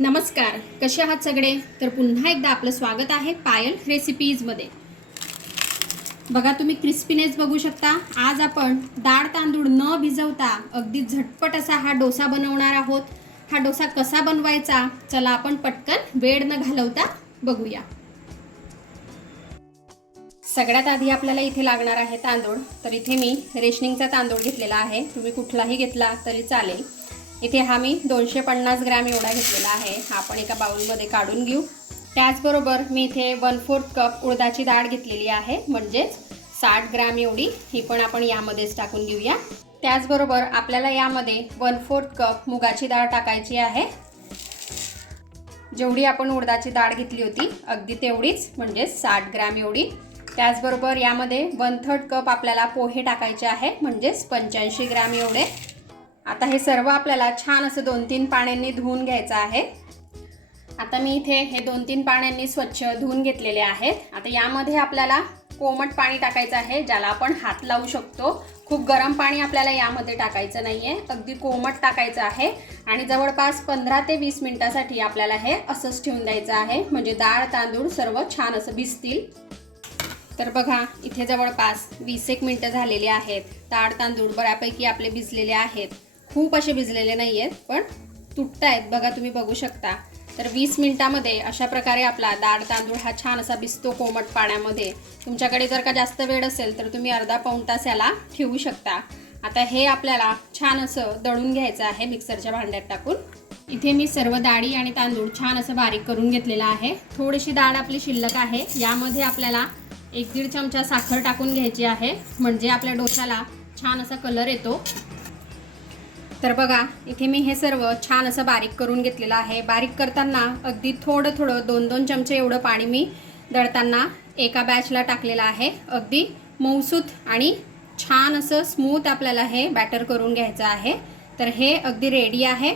नमस्कार, कसे आहात सगळे? तर पुन्हा एकदा आपलं स्वागत आहे पायल रेसिपीजमध्ये. बघा, तुम्ही क्रिस्पीनेस बघू शकता. आज आपण डाळ तांदूळ न भिजवता अगदी झटपट असा हा डोसा बनवणार आहोत. हा डोसा कसा बनवायचा, चला आपण पटकन वेळ न घालवता बघूया. सगळ्यात आधी आपल्याला इथे लागणार आहे तांदूळ. तर इथे मी रेशनिंगचा तांदूळ घेतलेला आहे, तुम्ही कुठलाही घेतला तरी चालेल. इथे हा मी 250 ग्रॅम एवढा घेतलेला आहे. हा आपण एका बाउलमध्ये काढून घेऊ. त्याचबरोबर मी इथे 1/4 कप उडदाची डाळ घेतलेली आहे, म्हणजेच 60 ग्रॅम एवढी. ही पण आपण यामध्येच टाकून घेऊया. त्याचबरोबर आपल्याला यामध्ये 1/4 कप मुगाची डाळ टाकायची आहे. जेवढी आपण उडदाची डाळ घेतली होती अगदी तेवढीच, म्हणजेच 60 ग्रॅम एवढी. त्याचबरोबर यामध्ये 1/3 कप आपल्याला पोहे टाकायचे आहे, म्हणजेच 85 ग्रॅम एवढे. आता हे सर्व आपल्याला छान असं 2-3 पाण्याने धुवून घ्यायचं आहे. आता मी इथे हे 2-3 पाण्याने स्वच्छ धुवून घेतलेले आहेत. आता यामध्ये आपल्याला कोमट पाणी टाकायचं आहे, ज्याला आपण हात लावू शकतो. खूप गरम पाणी आपल्याला यामध्ये टाकायचं नाही आहे, अगदी कोमट टाकायचं आहे. आणि जवळपास 15 ते 20 मिनिटासाठी आपल्याला हे असंच ठेवून द्यायचं आहे, म्हणजे डाळ तांदूळ सर्व छान असं भिजतील. तर बघा, इथे जवळपास 20 मिनिटं झालेली आहेत. डाळ तांदूळ बऱ्यापैकी आपले भिजलेले आहेत. खूप असे भिजलेले नाही आहेत, पण तुटत आहेत, बघा तुम्ही बघू शकता. तर 20 मिनिटामध्ये अशा प्रकारे आपला डाळ तांदूळ हा छान असा भिजतो कोमट पाण्यामध्ये. तुमच्याकडे जर का जास्त वेळ असेल तर तुम्ही अर्धा पाऊण तास याला ठेवू शकता. आता हे आपल्याला छान असं दळून घ्यायचं आहे मिक्सरच्या भांड्यात टाकून. इथे मी सर्व डाळी आणि तांदूळ छान असं बारीक करून घेतलेला आहे. थोडीशी डाळ आपली शिल्लक आहे, यामध्ये आपल्याला 1-1.5 चमचा साखर टाकून घ्यायची आहे, म्हणजे आपल्या डोशाला छान असा कलर येतो. तर बघा, इथे मी हे सर्व छान असं बारीक करून घेतलेलं आहे. बारीक करताना अगदी थोडं 2-2 चमचे एवढं पाणी मी दळताना एका बॅचला टाकलेलं आहे. अगदी मऊसूत आणि छान असं स्मूथ आपल्याला हे बॅटर करून घ्यायचं आहे. तर हे अगदी रेडी आहे.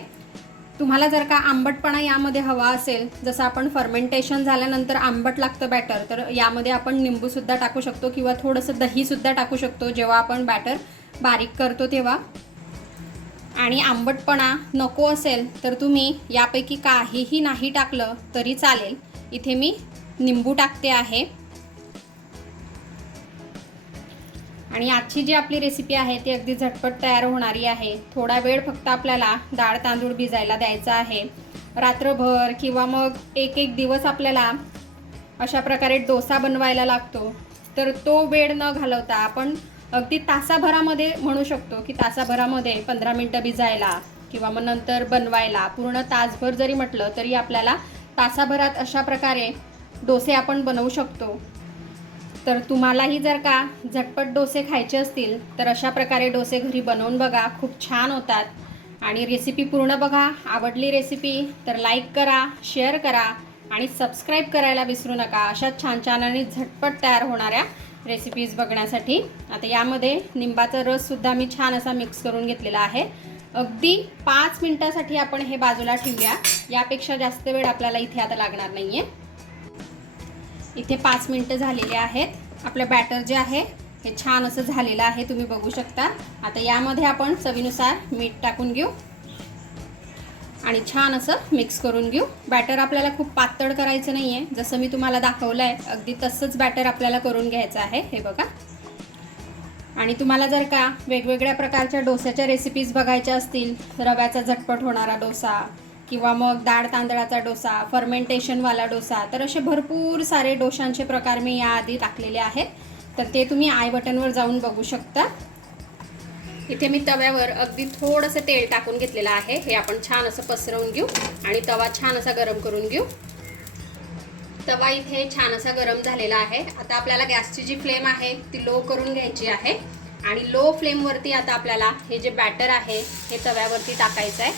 तुम्हाला जर का आंबटपणा यामध्ये हवा असेल, जसं आपण फर्मेंटेशन झाल्यानंतर आंबट लागतं बॅटर, तर यामध्ये आपण निंबूसुद्धा टाकू शकतो किंवा थोडंसं दहीसुद्धा टाकू शकतो जेव्हा आपण बॅटर बारीक करतो तेव्हा. आणि आंबटपणा नको असेल तर तुम्ही यापैकी काहीही नाही टाकलं तरी चालेल. इथे मी निंबू टाकते आहे. आणि आजची जी आपली रेसिपी आहे ती अगदी झटपट तयार होणारी आहे. थोडा वेळ फक्त आपल्याला डाळ तांदूळ भिजायला द्यायचा आहे. रात्रभर किंवा मग एक दिवस आपल्याला अशा प्रकारे डोसा बनवायला लागतो. तर तो वेळ न घालवता आपण अगदी तासाभरामध्ये म्हणू शकतो की तासाभरामध्ये 15 मिनिटं भिजायला किंवा मग नंतर बनवायला पूर्ण तासभर जरी म्हटलं तरी आपल्याला तासाभरात अशा प्रकारे डोसे आपण बनवू शकतो. तर तुम्हालाही जर का झटपट डोसे खायचे असतील तर अशा प्रकारे डोसे घरी बनवून बघा, खूप छान होतात. आणि रेसिपी पूर्ण बघा. आवडली रेसिपी तर लाईक करा, शेअर करा आणि सबस्क्राईब करायला विसरू नका, अशा छान आणि झटपट तयार होणाऱ्या रेसिपीज बघण्यासाठी. आता यामध्ये निंबाचा रससुद्धा मी छान असा मिक्स करून घेतलेला आहे. अगदी 5 मिनिटासाठी आपण हे बाजूला ठेवूया, यापेक्षा जास्त वेळ आपल्याला इथे आता लागणार नाही आहे. इथे 5 मिनिटं झालेले आहेत. आपलं बॅटर जे आहे हे छान असं झालेलं आहे, तुम्ही बघू शकता. आता यामध्ये आपण चवीनुसार मीठ टाकून घेऊ आणि छान असं मिक्स करून घेऊ. बॅटर आपल्याला खूप पातळ करायचं नाही आहे, जसं मी तुम्हाला दाखवलं आहे अगदी तसंच बॅटर आपल्याला करून घ्यायचं आहे. हे बघा. आणि तुम्हाला जर का वेगवेगळ्या प्रकारच्या डोस्याच्या रेसिपीज बघायच्या असतील, रव्याचा झटपट होणारा डोसा किंवा मग डाळ तांदळाचा डोसा, फर्मेंटेशनवाला डोसा, तर असे भरपूर सारे डोशांचे प्रकार मी याआधी टाकलेले आहेत. तर ते तुम्ही आय बटनवर जाऊन बघू शकता. इथे मी तव्यावर अगदी थोडंसं तेल टाकून घेतलेलं आहे. हे आपण छान असं पसरवून घेऊ आणि तवा छान असा गरम करून घेऊ. तवा इथे छान असा गरम झालेला आहे. आता आपल्याला गॅसची जी फ्लेम आहे ती लो करून घ्यायची आहे आणि लो फ्लेमवरती आता आपल्याला हे जे बॅटर आहे हे तव्यावरती टाकायचं आहे.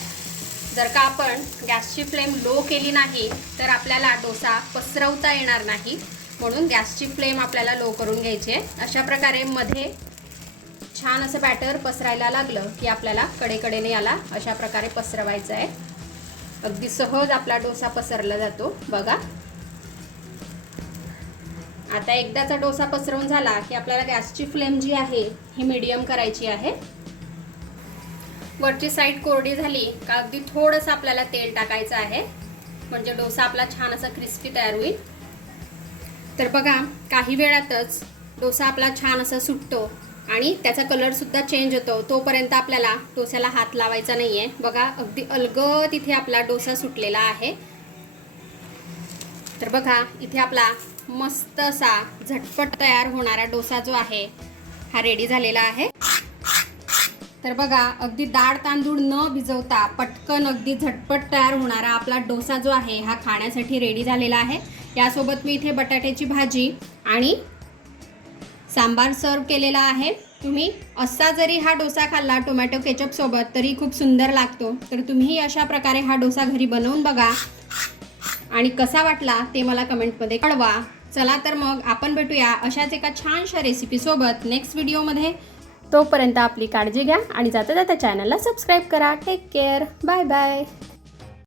जर का आपण गॅसची फ्लेम लो केली नाही तर आपल्याला डोसा पसरवता येणार नाही, म्हणून गॅसची फ्लेम आपल्याला लो करून घ्यायची आहे. अशा प्रकारे मध्ये छान असं बॅटर पसरायला लागलं की आपल्याला कडेकडेने याला अशा प्रकारे पसरवायचं आहे. अगदी सहज आपला डोसा पसरला जातो बघा. आता एकदाचा डोसा पसरवून झाला की आपल्याला गॅसची फ्लेम जी आहे ही मीडियम करायची आहे. वरची साईड कोरडी झाली का अगदी थोडंसं आपल्याला तेल टाकायचं आहे म्हणजे डोसा आपला छान असा क्रिस्पी तयार होईल। तर बघा काही वेळातच डोसा आपला छान असा सुटतो आणि त्याचा कलरसुद्धा चेंज होतो। तोपर्यंत आपल्याला डोस्याला हात लावायचा नाही आहे। बघा अगदी अलगद इथे आपला डोसा सुटलेला आहे। तर बघा इथे आपला मस्त असा झटपट तयार होणारा डोसा जो आहे हा रेडी झालेला आहे। तर बघा अगदी डाळ तांदूळ न भिजवता पटकन अगदी झटपट तयार होणारा आपला डोसा जो आहे हा खाण्यासाठी रेडी झालेला आहे। यासोबत मी इथे बटाट्याची भाजी आणि सांबार सर्व केलेला आहे। तुम्ही असा जरी हा डोसा खाल्ला टोमॅटो केचप सोबत तरी खूप सुंदर लागतो। तर तुम्ही अशा प्रकारे हा डोसा घरी बनवून बघा आणि कसा वाटला ते मला कमेंटमध्ये कळवा। चला तर मग आपण भेटूया अशाच एका छानशा रेसिपी सोबत नेक्स्ट व्हिडिओमध्ये। तोपर्यंत आपली काळजी घ्या आणि जाता जाता चॅनलला सबस्क्राईब करा। Take care, bye bye.